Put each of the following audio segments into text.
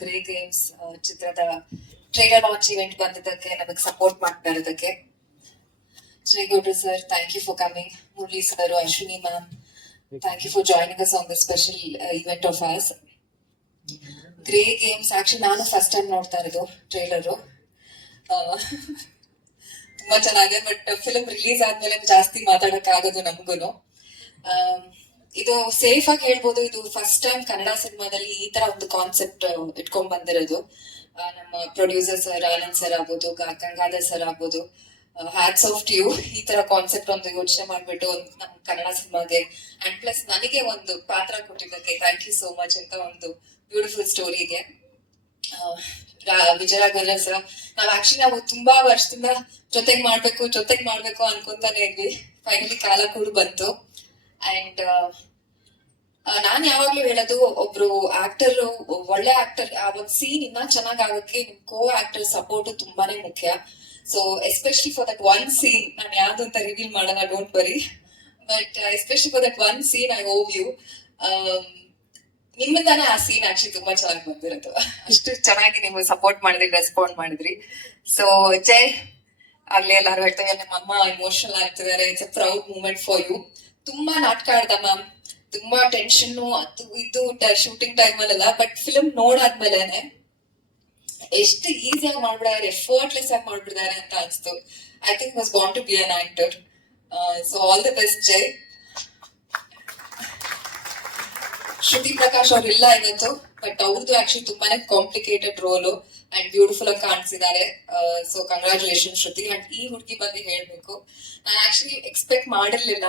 Grey games ಚಿತ್ರದ trailer launch event ಬಂದಿದ್ದಕ್ಕೆ ನಮಗೆ ಸಪೋರ್ಟ್ ಮಾಡ್ತಾ ಇರೋದಕ್ಕೆ. ಶ್ರೀಗೌಡ್ರು sir thank you for coming Murali sir Ashwini ma'am thank you for joining us on the special event of us grey games actually ನಾನು first time ನೋಡ್ತಾ ಇರೋದು trailer ತುಂಬಾ ಚೆನ್ನಾಗಿದೆ ಬಟ್ ಫಿಲ್ಮ್ ರಿಲೀಸ್ ಆದ್ಮೇಲೆ ಜಾಸ್ತಿ ಮಾತಾಡಕ್ ಆಗೋದು ನಮ್ಗುನು. ಆಮ್, ಇದು ಸೇಫ್ ಆಗಿ ಹೇಳ್ಬೋದು. ಇದು ಫಸ್ಟ್ ಟೈಮ್ ಕನ್ನಡ ಸಿನಿಮಾದಲ್ಲಿ ಈ ತರ ಒಂದು ಕಾನ್ಸೆಪ್ಟ್ ಇಟ್ಕೊಂಡ್ ಬಂದಿರೋದು. ನಮ್ಮ ಪ್ರೊಡ್ಯೂಸರ್ ಸರ್ ಆನಂದ್ ಸರ್ ಆಗ್ಬೋದು ಗಂಗಾಧರ್ ಸರ್ ಆಗ್ಬೋದು. ಹ್ಯಾಟ್ಸ್ ಆಫ್ ಯು ಈ ತರ ಕಾನ್ಸೆಪ್ಟ್ ಒಂದು ಯೋಚನೆ ಮಾಡ್ಬಿಟ್ಟು ನಮ್ಮ ನಮ್ ಕನ್ನಡ ಸಿನಿಮಾಗೆ ಅಂಡ್ ಪ್ಲಸ್ ನನಗೆ ಒಂದು ಪಾತ್ರ ಕೊಟ್ಟಿದ್ದಕ್ಕೆ ಥ್ಯಾಂಕ್ ಯು ಸೋ ಮಚ್ ಅಂತ ಒಂದು ಬ್ಯೂಟಿಫುಲ್ ಸ್ಟೋರಿಗೆ ವಿಜಯರಾಘವೇಂದ್ರ ಸರ್ ನಾವ್ ಆಕ್ಚುಲಿ ನಾವು ತುಂಬಾ ವರ್ಷದಿಂದ ಜೊತೆಗೆ ಮಾಡ್ಬೇಕು ಜೊತೆಗೆ ಮಾಡ್ಬೇಕು ಅನ್ಕೊಂತಾನೆ ಇದ್ವಿ. ಫೈನಲಿ ಕಾಲ ಕೂಡ ಬಂತು. ಅಂಡ್ ನಾನ್ ಯಾವಾಗ್ಲೂ ಹೇಳೋದು, ಒಬ್ರು ಆಕ್ಟರ್ ಒಳ್ಳೆ ಆಕ್ಟರ್ ಆ ಒಂದ್ ಸೀನ್ ಇನ್ನ ಚೆನ್ನಾಗ್ ಆಗಕ್ಕೆ ನಿಮ್ ಕೋ ಆಕ್ಟರ್ ಸಪೋರ್ಟ್ ತುಂಬಾನೇ ಮುಖ್ಯ. So especially for that one scene ನಾನು ಯಾವ್ದು ಅಂತ ರಿವೀಲ್ ಮಾಡೋಣ don't worry but especially for that one scene I owe you ನಿಮ್ಮಿಂದಾನೇ ಆ ಸೀನ್ ಆಕ್ಚುಲಿ ತುಂಬಾ ಚೆನ್ನಾಗಿ ಬಂದಿರೋದು. ಅಷ್ಟು ಚೆನ್ನಾಗಿ ನೀವು ಸಪೋರ್ಟ್ ಮಾಡಿದ್ರಿ ರೆಸ್ಪಾಂಡ್ ಮಾಡಿದ್ರಿ. ಸೊ ಜೈ. ಆಗ್ಲೇ ಎಲ್ಲಾರು ಹೇಳ್ತಾರೆ ನಿಮ್ಮ ಅಮ್ಮ ಇಮೋಷನಲ್ ಆಗ್ತಿದ್ದಾರೆ it's a proud moment for you ತುಂಬಾ ನಾಟಕ ಆಡ್ದ ಮ್ಯಾಮ್ ತುಂಬಾ ಟೆನ್ಷನ್ ಅದು ಇದು ಶೂಟಿಂಗ್ ಟೈಮ್ ಅಲ್ಲ ಬಟ್ ಫಿಲ್ಮ್ ನೋಡಾದ್ಮೇಲೆನೆ ಎಷ್ಟು ಈಸಿಯಾಗಿ ಮಾಡ್ಬಿಡಾರೆ ಎಫರ್ಟ್ಲೆಸ್ ಆಗಿ ಮಾಡ್ಬಿಡ್ದಾರೆ ಅಂತ ಅನ್ಸ್ತು. I think was bought to be an actor so all the best Jai Shruti Prakash ಅವರಿಲ್ಲ ಇವತ್ತು ಬಟ್ ಅವ್ರದ್ದು ಆಕ್ಚುಲಿ ತುಂಬಾನೇ ಕಾಂಪ್ಲಿಕೇಟೆಡ್ ರೋಲು ಅಂಡ್ ಬ್ಯೂಟಿಫುಲ್ ಆಗಿ ಕಾಣಿಸಿದ್ದಾರೆ ಸೊ ಕಂಗ್ರಾಚುಲೇಷನ್ ಶ್ರುತಿ. ಅಂಡ್ ಈ ಹುಡುಗಿ ಬಗ್ಗೆ ಹೇಳ್ಬೇಕು. ನಾನು ಆಕ್ಚುಲಿ ಎಕ್ಸ್ಪೆಕ್ಟ್ ಮಾಡಿರ್ಲಿಲ್ಲ.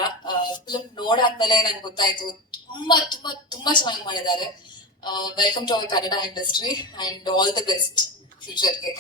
ಫಿಲಮ್ ನೋಡಾದ್ಮೇಲೆ ನಂಗೆ ಗೊತ್ತಾಯ್ತು. ತುಂಬಾ ತುಂಬಾ ತುಂಬಾ ಚೆನ್ನಾಗಿ ಮಾಡಿದ್ದಾರೆ welcome to our Kannada industry and all the best ಫ್ಯೂಚರ್ಗೆ